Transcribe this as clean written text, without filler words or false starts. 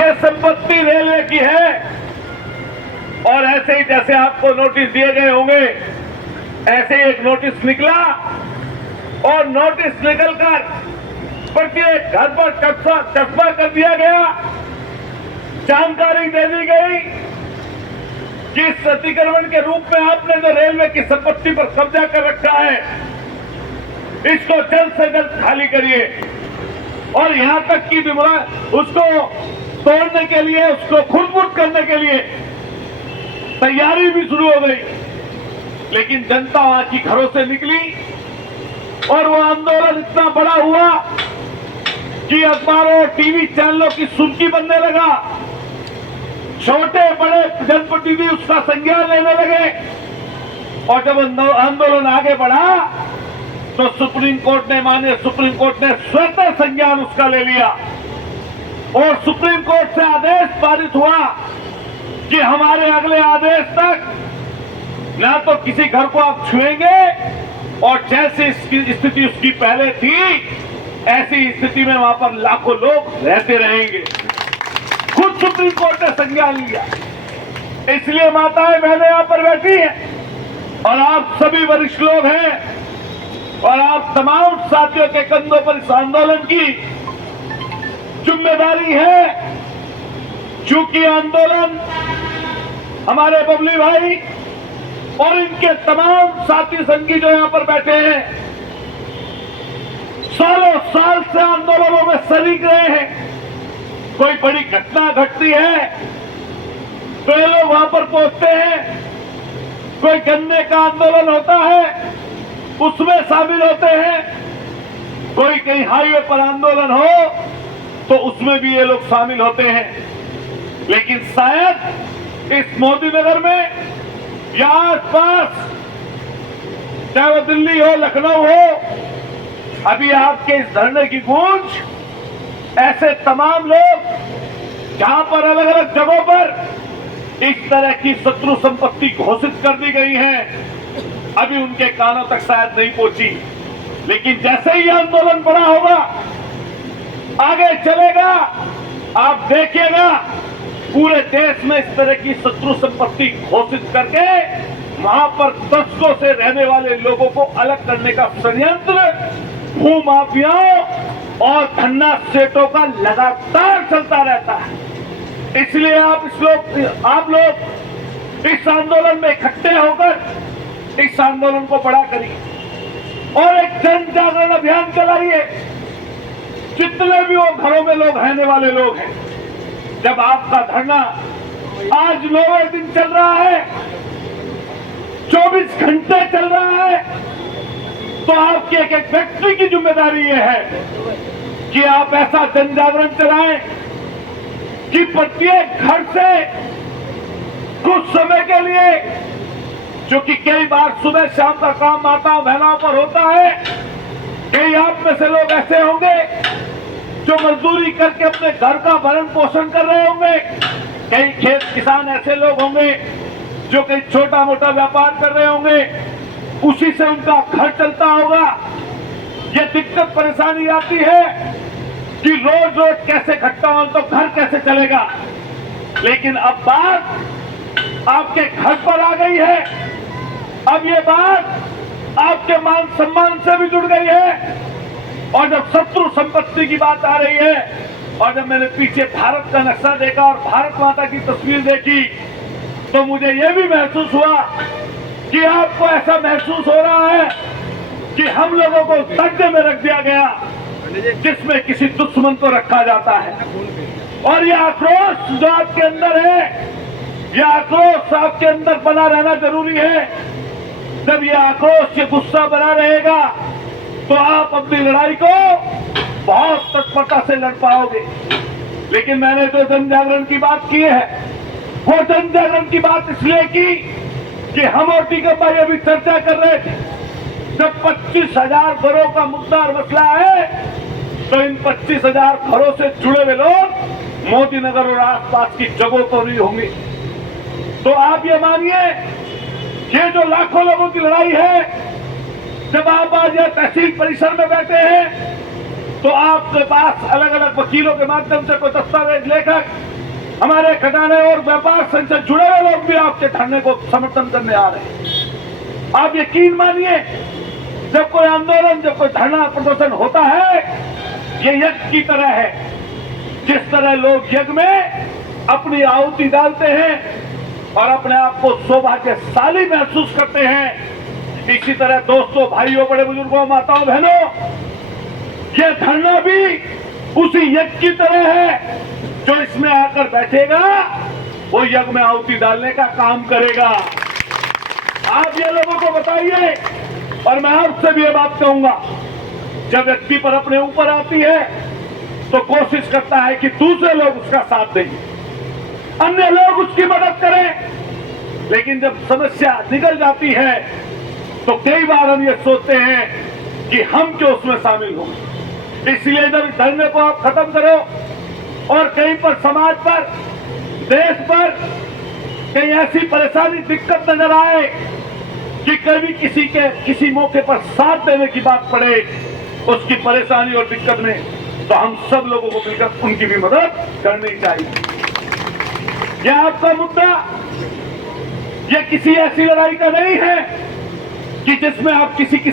ये संपत्ति रेलवे की है। और ऐसे ही जैसे आपको नोटिस दिए गए होंगे, ऐसे ही एक नोटिस निकला और नोटिस निकलकर प्रत्येक घर पर चस्पा कर दिया गया। जानकारी दे दी गई कि इस अतिक्रमण के रूप में आपने जो रेलवे की संपत्ति पर कब्जा कर रखा है, इसको जल्द से जल्द खाली करिए। और यहां तक कि उसको तोड़ने के लिए, उसको खुरद करने के लिए तैयारी भी शुरू हो गई। लेकिन जनता वहां की घरों से निकली और वो आंदोलन इतना बड़ा हुआ कि अखबारों और टीवी चैनलों की सुर्खी बनने लगा। छोटे बड़े जनप्रतिनिधि उसका संज्ञान लेने लगे। और जब आंदोलन आगे बढ़ा तो माननीय सुप्रीम कोर्ट ने स्वतः संज्ञान उसका ले लिया और सुप्रीम कोर्ट से आदेश पारित हुआ कि हमारे अगले आदेश तक ना तो किसी घर को आप छुएंगे और जैसी स्थिति उसकी पहले थी ऐसी स्थिति में वहां पर लाखों लोग रहते रहेंगे। खुद सुप्रीम कोर्ट ने संज्ञान लिया। इसलिए माताएं बहनें यहां पर बैठी हैं और आप सभी वरिष्ठ लोग हैं और आप तमाम साथियों के कंधों पर इस आंदोलन की जिम्मेदारी है। चूंकि आंदोलन हमारे बबली भाई और इनके तमाम साथी संगी जो यहां पर बैठे हैं, सालों साल से आंदोलनों में शरीक रहे हैं। कोई बड़ी घटना घटती है तो ये लोग वहां पर पहुंचते हैं। कोई गन्ने का आंदोलन होता है, उसमें शामिल होते हैं। कोई कहीं हाईवे पर आंदोलन हो तो उसमें भी ये लोग शामिल होते हैं। लेकिन शायद इस मोदी नगर में या आसपास, चाहे वो दिल्ली हो, लखनऊ हो, अभी आपके इस धरने की गूंज ऐसे तमाम लोग जहां पर अलग अलग जगहों पर इस तरह की शत्रु संपत्ति घोषित कर दी गई है, अभी उनके कानों तक शायद नहीं पहुंची। लेकिन जैसे ही आंदोलन बड़ा होगा, आगे चलेगा, आप देखिएगा पूरे देश में इस तरह की शत्रु संपत्ति घोषित करके वहां पर दशकों से रहने वाले लोगों को अलग करने का षड्यंत्र भूमाफियाओं और धन्ना सेठों का लगातार चलता रहता है। इसलिए आप लोग इस आंदोलन में इकट्ठे होकर इस आंदोलन को बड़ा करिए और एक जन जागरण अभियान चलाइए। जितने भी वो घरों में लोग रहने वाले लोग हैं, जब आपका धरना आज 9वें दिन चल रहा है, 24 घंटे चल रहा है, तो आपकी एक एक व्यक्ति की जिम्मेदारी ये है कि आप ऐसा जन जागरण चलाएं कि प्रत्येक घर से कुछ समय के लिए, जो कि कई बार सुबह शाम का काम माताओं बहनों पर होता है, कई आप में से लोग ऐसे होंगे जो मजदूरी करके अपने घर का भरण पोषण कर रहे होंगे। कई खेत किसान ऐसे लोग होंगे जो कई छोटा मोटा व्यापार कर रहे होंगे, उसी से उनका घर चलता होगा। ये दिक्कत परेशानी आती है कि रोज रोज कैसे खट्टा हो तो घर कैसे चलेगा। लेकिन अब बात आपके घर पर आ गई है। अब ये बात आपके मान सम्मान से भी जुड़ गई है। और जब शत्रु संपत्ति की बात आ रही है और जब मैंने पीछे भारत का नक्शा देखा और भारत माता की तस्वीर देखी, तो मुझे यह भी महसूस हुआ कि आपको ऐसा महसूस हो रहा है कि हम लोगों को दर्जे में रख दिया गया, जिसमें किसी दुश्मन को रखा जाता है। और यह आक्रोश जो आपके अंदर है, यह आक्रोश आपके अंदर बना रहना जरूरी है। जब यह आक्रोश, ये गुस्सा बना रहेगा तो आप अपनी लड़ाई को बहुत तत्परता से लड़ पाओगे। लेकिन मैंने जो जन जागरण की बात की है, वो जन जागरण की बात इसलिए की कि हम और टीका भाई अभी चर्चा कर रहे थे। जब 25,000 घरों का मुद्दा और मसला है, तो इन 25,000 घरों से जुड़े हुए लोग मोदी नगर और आसपास की जगहों पर भी होंगे। तो आप ये मानिए, ये जो लाखों लोगों की लड़ाई है, जब आप आज यह तहसील परिसर में बैठे हैं, तो आपके पास अलग अलग वकीलों के माध्यम से कोई दस्तावेज लेकर हमारे खजाने और व्यापार संघ से जुड़े हुए लोग भी आपके धरने को समर्थन करने आ रहे हैं। आप यकीन मानिए, जब कोई आंदोलन, जब कोई धरना प्रदर्शन होता है, ये यज्ञ की तरह है। जिस तरह लोग यज्ञ में अपनी आहुति डालते हैं और अपने आप को सौभाग्यशाली महसूस करते हैं, इसी तरह दोस्तों, भाइयों, बड़े बुजुर्गों, माताओं, बहनों, ये धरना भी उसी यज्ञ की तरह है। जो इसमें आकर बैठेगा वो यज्ञ में आहुति डालने का काम करेगा। आप ये लोगों को बताइए, और मैं आपसे भी ये बात कहूंगा, जब व्यक्ति पर अपने ऊपर आती है तो कोशिश करता है कि दूसरे लोग उसका साथ दें, अन्य लोग उसकी मदद करें। लेकिन जब समस्या निकल जाती है तो कई बार हम ये सोचते हैं कि हम क्यों उसमें शामिल हों। इसलिए जब इस धरने को आप खत्म करो और कहीं पर समाज पर, देश पर कहीं ऐसी परेशानी, दिक्कत नजर आए कि कभी किसी के किसी मौके पर साथ देने की बात पड़े उसकी परेशानी और दिक्कत में, तो हम सब लोगों को मिलकर उनकी भी मदद करनी चाहिए। यह आपका मुद्दा, यह किसी ऐसी लड़ाई का नहीं है कि जिसमें आप किसी की